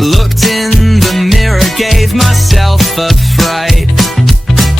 Looked in the mirror, gave myself a fright.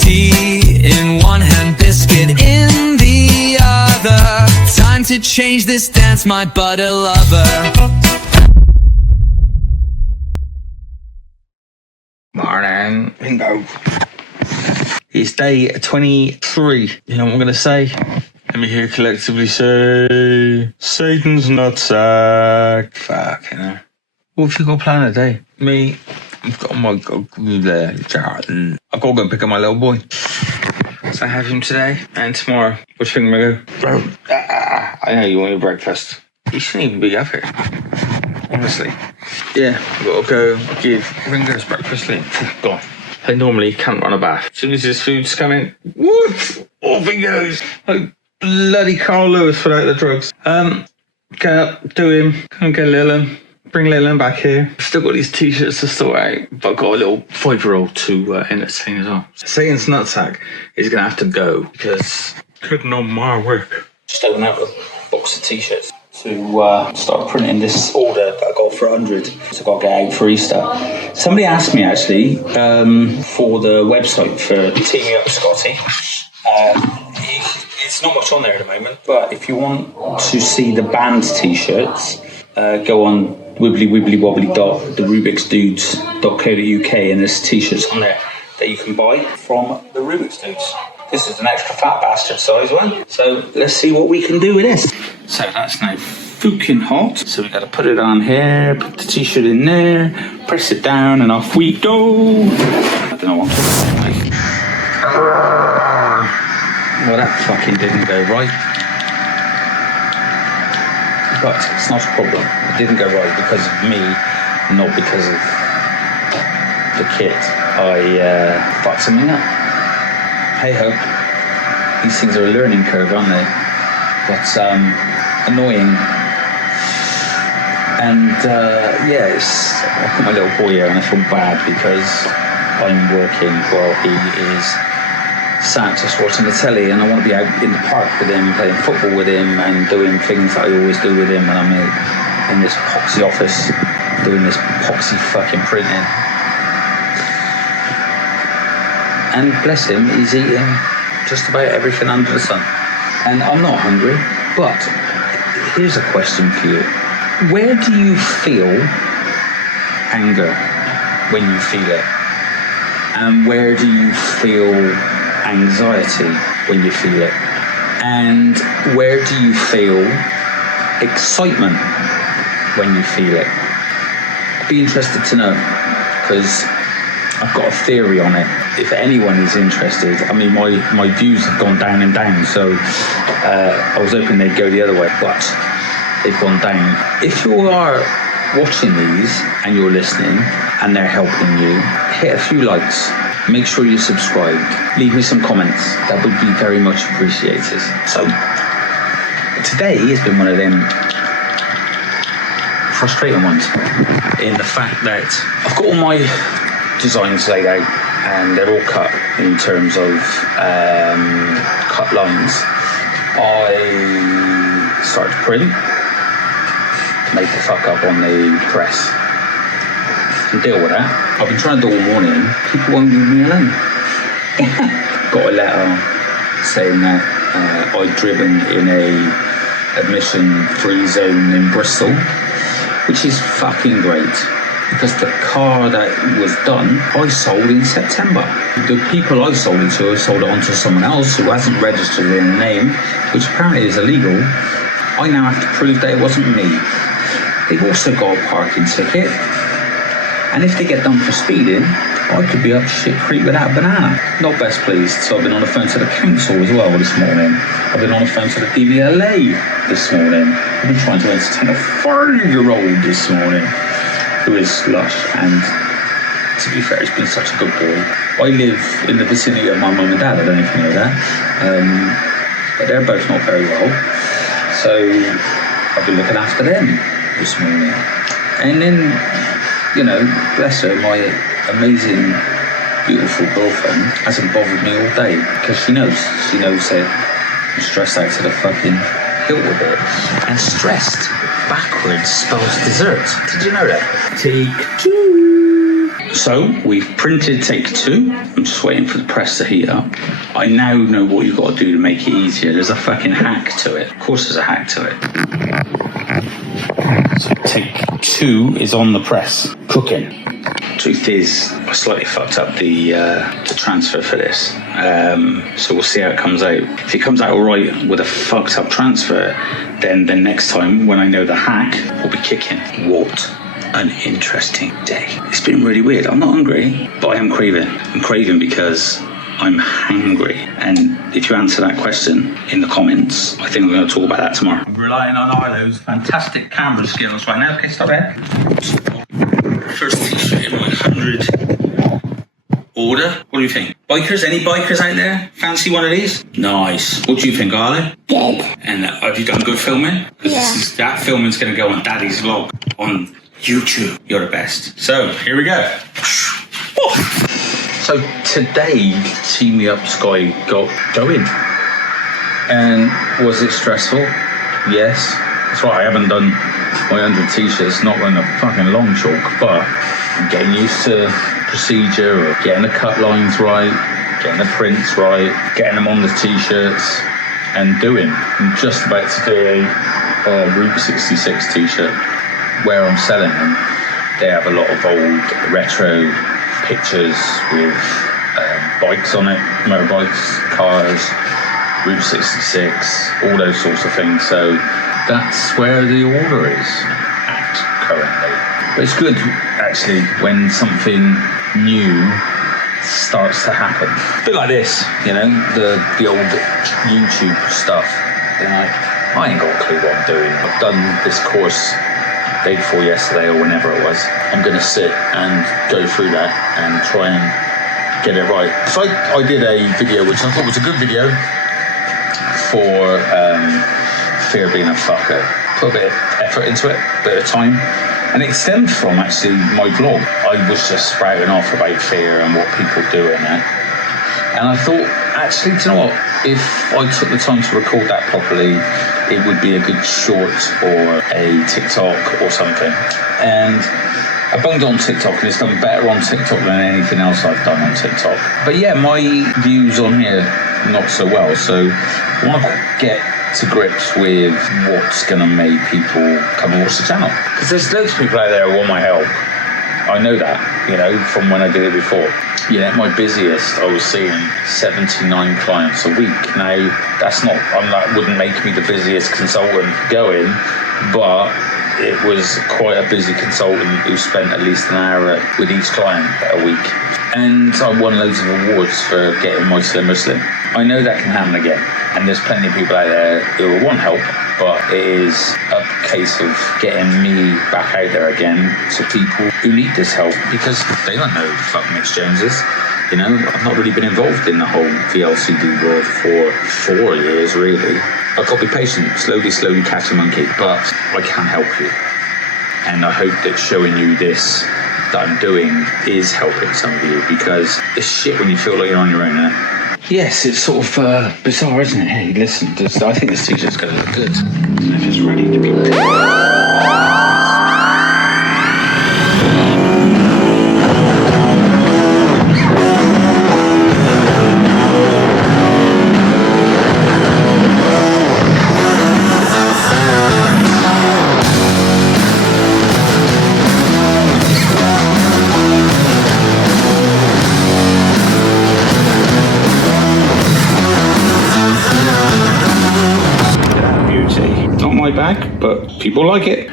Tea in one hand, biscuit in the other. Time to change this dance, my butter lover. Morning. Bingo. It's day 23. You know what I'm going to say? Let me hear collectively say, Satan's nutsack. Fuck, you know. What have you got planned today? Me, I've got my I've got to go and pick up my little boy. So I have him today and tomorrow. Which thing am I going to go? I know you want your breakfast. You shouldn't even be up here. Honestly. Yeah, I've got to go give Ringo's breakfast. Go on. I normally can't run a bath. As soon as his food's coming, whoop! Off he goes. Like bloody Carl Lewis without the drugs. Get up, do him, go and get Lillian. Bring Lillian back here. Still got these t-shirts to sort out, but I've got a little 5-year-old to entertain as well. Satan's nutsack is going to have to go because couldn't on my work. Just open out a box of t-shirts to start printing this order that I got for 100. So I've got to get out for Easter. Somebody asked me actually for the website for ME UP SCOTTY. It's not much on there at the moment, but if you want to see the band t-shirts, go on wibbly-wobbly.therubiksdudes.co.uk and there's t-shirts on there that you can buy from the Rubik's Dudes. This is an extra fat bastard size one, so let's see what we can do with this. So that's now fucking hot, so we got to put it on here, put the t-shirt in there, press it down and off we go. I don't know what I'm talking about. Well, that fucking didn't go right. But it's not a problem. It didn't go right because of me, not because of the kit. I fucked something up. Hey ho. These things are a learning curve, aren't they? But annoying. And it's I got my little boy here and I feel bad because I'm working while he is sat just watching the telly, and I want to be out in the park with him, playing football with him and doing things that I always do with him when I'm in this poxy office doing this poxy fucking printing. And bless him, he's eating just about everything under the sun. And I'm not hungry, but here's a question for you. Where do you feel anger when you feel it? And where do you feel anxiety when you feel it? And where do you feel excitement when you feel it? I'd be interested to know, because I've got a theory on it. If anyone is interested, I mean, my views have gone down and down, so I was hoping they'd go the other way, but they've gone down. If you are watching these and you're listening and they're helping you, hit a few likes. Make sure you subscribe. Leave me some comments. That would be very much appreciated. So, today has been one of them frustrating ones in the fact that I've got all my designs laid out and they're all cut in terms of cut lines. I start to print, make the fuck up on the press. Deal with that. I've been trying to do all morning. People won't leave me alone. Got a letter saying that I'd driven in a admission-free zone in Bristol, which is fucking great because the car that was done, I sold in September. The people I sold it to, I sold it on to someone else who hasn't registered their name, which apparently is illegal. I now have to prove that it wasn't me. They've also got a parking ticket. And if they get done for speeding, I could be up shit creek without a banana. Not best pleased, so I've been on the phone to the council as well this morning. I've been on the phone to the DVLA this morning. I've been trying to entertain a 5-year-old this morning who is lush, and to be fair, he's been such a good boy. I live in the vicinity of my mum and dad, I don't know if you know that, but they're both not very well, so I've been looking after them this morning. And then, you know, bless her, my amazing, beautiful girlfriend hasn't bothered me all day because she knows that I'm stressed out to the fucking hilt with it. And stressed backwards spells dessert. Did you know that? Take 2. So we've printed take 2. I'm just waiting for the press to heat up. I now know what you've got to do to make it easier. There's a fucking hack to it. Of course there's a hack to it. So take 2 is on the press, cooking. Truth is, I slightly fucked up the transfer for this. So we'll see how it comes out. If it comes out all right with a fucked up transfer, then the next time when I know the hack, we'll be kicking. What an interesting day. It's been really weird. I'm not hungry, but I am craving. I'm craving because I'm hungry. And if you answer that question in the comments, I think we're going to talk about that tomorrow. I'm relying on Arlo's fantastic camera skills right now. Okay, stop there. First t-shirt in my 100 order. What do you think? Bikers? Any bikers out there? Fancy one of these? Nice. What do you think, Arlo? Good. And have you done good filming? Because that filming's going to go on Daddy's vlog on YouTube. You're the best. So, here we go. So today, Team Me Up Scotty got going. And was it stressful? Yes. That's right, I haven't done my 100 t-shirts, not on a fucking long chalk, but I'm getting used to procedure of getting the cut lines right, getting the prints right, getting them on the t-shirts, and doing. I'm just about to do a Route 66 t-shirt where I'm selling them. They have a lot of old retro pictures with bikes on it, motorbikes, cars, Route 66, all those sorts of things. So that's where the order is at currently. But it's good actually when something new starts to happen. A bit like this, you know, the old YouTube stuff. You know, I ain't got a clue what I'm doing. I've done this course day before yesterday or whenever it was. I'm going to sit and go through that and try and get it right. So I did a video which I thought was a good video for fear of being a fucker. Put a bit of effort into it, a bit of time. And it stemmed from actually my vlog. I was just sprouting off about fear and what people do in it. And I thought, actually, do you know what? If I took the time to record that properly, it would be a good short or a TikTok or something. And I bunged on TikTok and it's done better on TikTok than anything else I've done on TikTok. But yeah, my views on here, not so well. So I want to get to grips with what's going to make people come and watch the channel. Because there's loads of people out there who want my help. I know that, you know, from when I did it before. Yeah, at my busiest, I was seeing 79 clients a week. Now, that wouldn't make me the busiest consultant going, but it was quite a busy consultant who spent at least an hour with each client a week. And I won loads of awards for getting my Slimmer Slim. I know that can happen again. And there's plenty of people out there who will want help, but it is a case of getting me back out there again to people who need this help because they don't know who the fuck Mitch Jones is. You know, I've not really been involved in the whole VLCD world for 4 years, really. I've got to be patient, slowly catch a monkey, but I can help you. And I hope that showing you this that I'm doing is helping some of you because it's shit when you feel like you're on your own, isn't it? Yes, it's sort of bizarre, isn't it? Hey, listen, I think this t-shirt's going to look good. If it's ready to be bag, but people like it.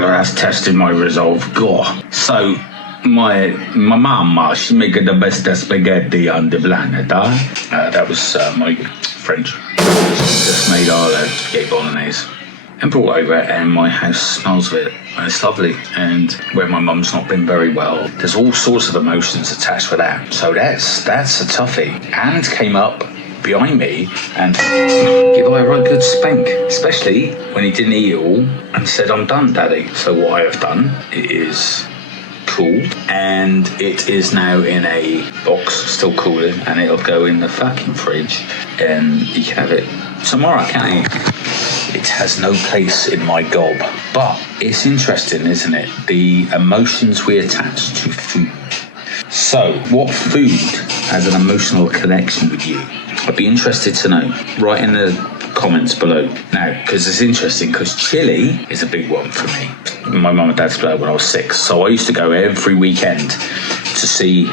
That's testing my resolve. God. So my mama, she make the best spaghetti on the planet. That was my French. She just made all that spaghetti bolognese and brought over it, and my house smells of it. And it's lovely. And where my mum's not been very well, there's all sorts of emotions attached with that. So that's a toughie. And came up behind me and give I a right good spank, especially when he didn't eat it all and said, "I'm done, Daddy." So what I have done, it is cooled and it is now in a box, still cooling, and it'll go in the fucking fridge and you can have it tomorrow, can't you? It has no place in my gob. But it's interesting, isn't it? The emotions we attach to food. So, what food has an emotional connection with you? I'd be interested to know. Write in the comments below. Now, because it's interesting, because chili is a big one for me. My mum and dad split up when I was 6, so I used to go every weekend to see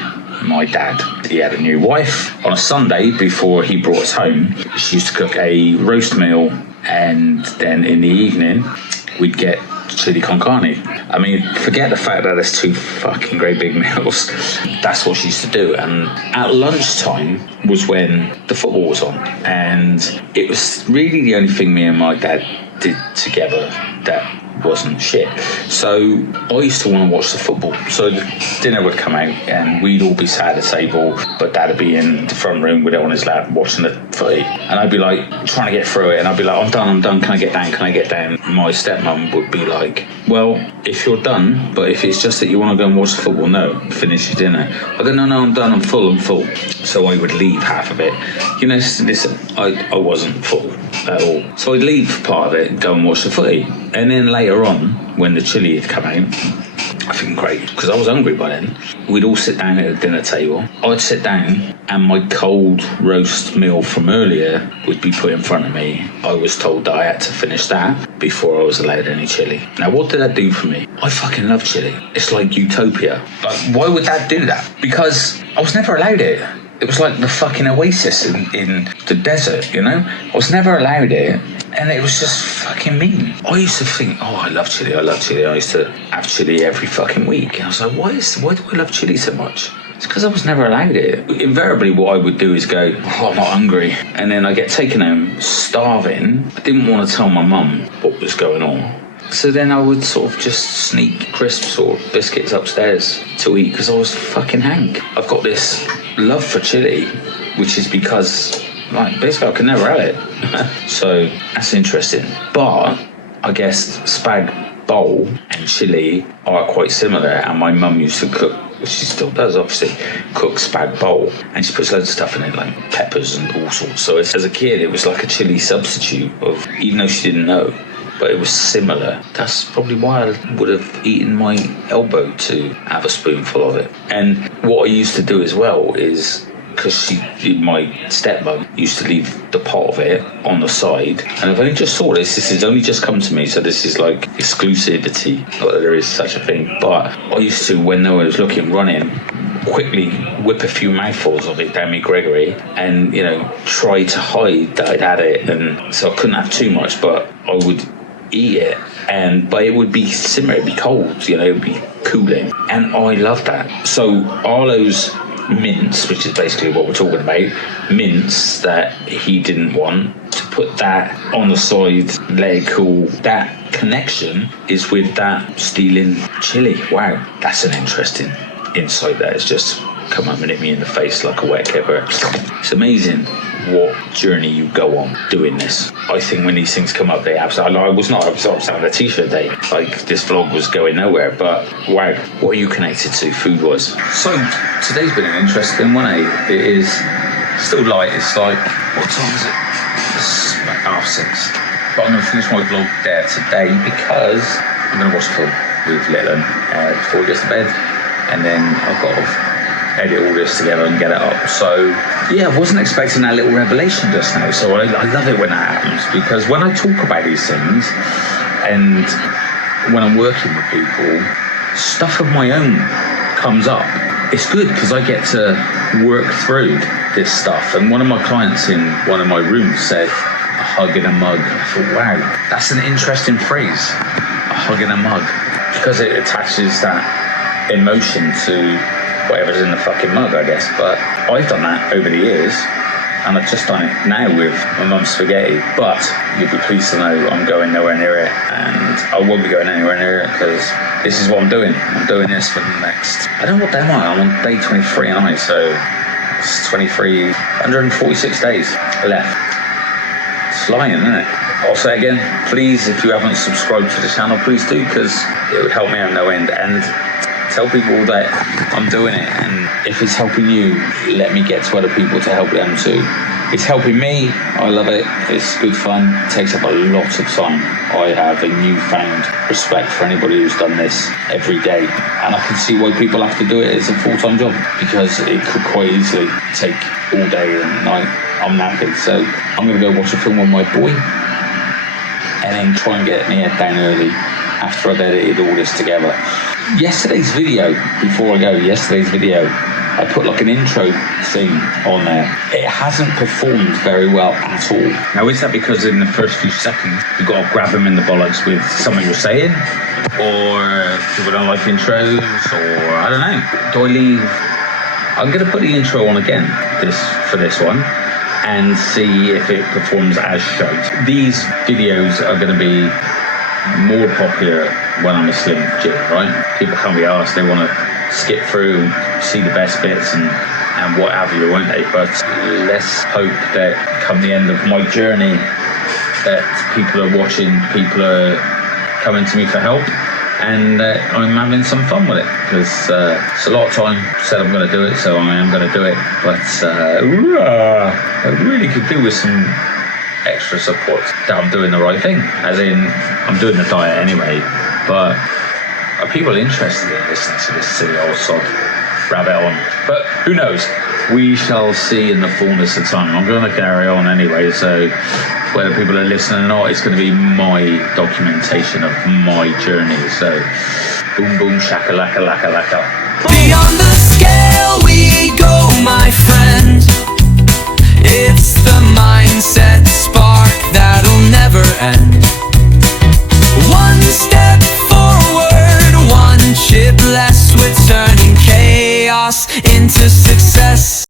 my dad. He had a new wife. On a Sunday before he brought us home, she used to cook a roast meal, and then in the evening we'd get chili con carne. I mean, forget the fact that there's 2 fucking great big meals. That's what she used to do. And at lunchtime was when the football was on, and it was really the only thing me and my dad did together that wasn't shit. So I used to want to watch the football. So the dinner would come out and we'd all be sat at the table, but Dad would be in the front room with it on his lap watching the footy. And I'd be like trying to get through it, and I'd be like, I'm done, can I get down? My stepmum would be like, well, if you're done, but if it's just that you want to go and watch the football, no, finish your dinner. I go, no, I'm done, I'm full. So I would leave half of it. You know, listen, I wasn't full at all. So I'd leave part of it and go and watch the footy. And then later on, when the chili had come out, I think great, because I was hungry by then, we'd all sit down at the dinner table. I'd sit down and my cold roast meal from earlier would be put in front of me. I was told that I had to finish that before I was allowed any chili. Now, what did that do for me? I fucking love chili. It's like utopia. Like, why would that do that? Because I was never allowed it. It was like the fucking oasis in the desert, you know? I was never allowed it, and it was just fucking mean. I used to think, oh, I love chili. I used to have chili every fucking week. And I was like, why do I love chili so much? It's because I was never allowed it. Invariably, what I would do is go, oh, I'm not hungry. And then I get taken home starving. I didn't want to tell my mum what was going on. So then I would sort of just sneak crisps or biscuits upstairs to eat because I was fucking Hank. I've got this love for chili, which is because, like, basically I could never have it. So that's interesting. But I guess spag bowl and chili are quite similar, and my mum used to cook, she still does obviously, cook spag bowl, and she puts loads of stuff in it, like peppers and all sorts. So as a kid, it was like a chili substitute of, even though she didn't know, but it was similar. That's probably why I would have eaten my elbow to have a spoonful of it. And what I used to do as well is, because my stepmom used to leave the pot of it on the side, and I've only just saw this has only just come to me, so this is like exclusivity, not that there is such a thing, but I used to, when no one was looking, run in, quickly whip a few mouthfuls of it down me Gregory, and, you know, try to hide that I'd had it, and so I couldn't have too much, but I would eat it, but it would be simmer, it'd be cold, you know, it would be cooling, and I love that. So Arlo's mince, which is basically what we're talking about, mince that he didn't want, to put that on the side, let it cool, that connection is with that stealing chili. Wow, that's an interesting insight that has just come up and hit me in the face like a wet kipper. It's amazing what journey you go on doing this. I think when these things come up, they absolutely, I was on a t-shirt day, like this vlog was going nowhere, but wow, what are you connected to food-wise? So today's been an interesting one, eh? It is still light, it's like, what time is it? It's about 6:30. But I'm going to finish my vlog there today because I'm going to watch a film with Little before he gets to bed, and then I've got to edit all this together and get it up. So yeah, I wasn't expecting that little revelation just now, so I love it when that happens, because when I talk about these things and when I'm working with people, stuff of my own comes up. It's good because I get to work through this stuff. And one of my clients in one of my rooms said, a hug in a mug. I thought, wow, that's an interesting phrase, a hug in a mug, because it attaches that emotion to whatever's in the fucking mug, I guess. But I've done that over the years, and I've just done it now with my mum's spaghetti. But you'll be pleased to know I'm going nowhere near it, and I won't be going anywhere near it because this is what I'm doing. I'm doing this for the next, I don't know what day am I? I'm on day 23 and so it's 146 days left. It's flying, isn't it? I'll say again, please, if you haven't subscribed to the channel, please do, because it would help me out no end. And Tell people that I'm doing it, and if it's helping you, let me get to other people to help them too. It's helping me. I love it. It's good fun. It takes up a lot of time. I have a newfound respect for anybody who's done this every day, and I can see why people have to do it as a full-time job, because it could quite easily take all day and night. I'm knackered, so I'm going to go watch a film with my boy and then try and get my head down early after I've edited all this together. Yesterday's video, I put like an intro thing on there. It hasn't performed very well at all. Now, is that because in the first few seconds you've got to grab them in the bollocks with something you're saying? Or people don't like intros? Or I don't know. Do I leave? I'm going to put the intro on again for this one and see if it performs as shite. These videos are going to be more popular when I'm a slim jit, right? People can't be asked, they want to skip through and see the best bits and what have you, won't they? But let's hope that come the end of my journey that people are watching, people are coming to me for help, and I'm having some fun with it, because it's a lot of time. Said I'm going to do it, so I am going to do it, but I really could do with some extra support that I'm doing the right thing, as in I'm doing the diet anyway, but are people interested in listening to this silly old sod rabbit on? But who knows, we shall see in the fullness of time. I'm going to carry on anyway, so whether people are listening or not, it's going to be my documentation of my journey. So boom boom shakalaka laka laka. Beyond the scale we go, my friend. It's the mindset spark that'll never end. One step forward, one chip less, we're turning chaos into success.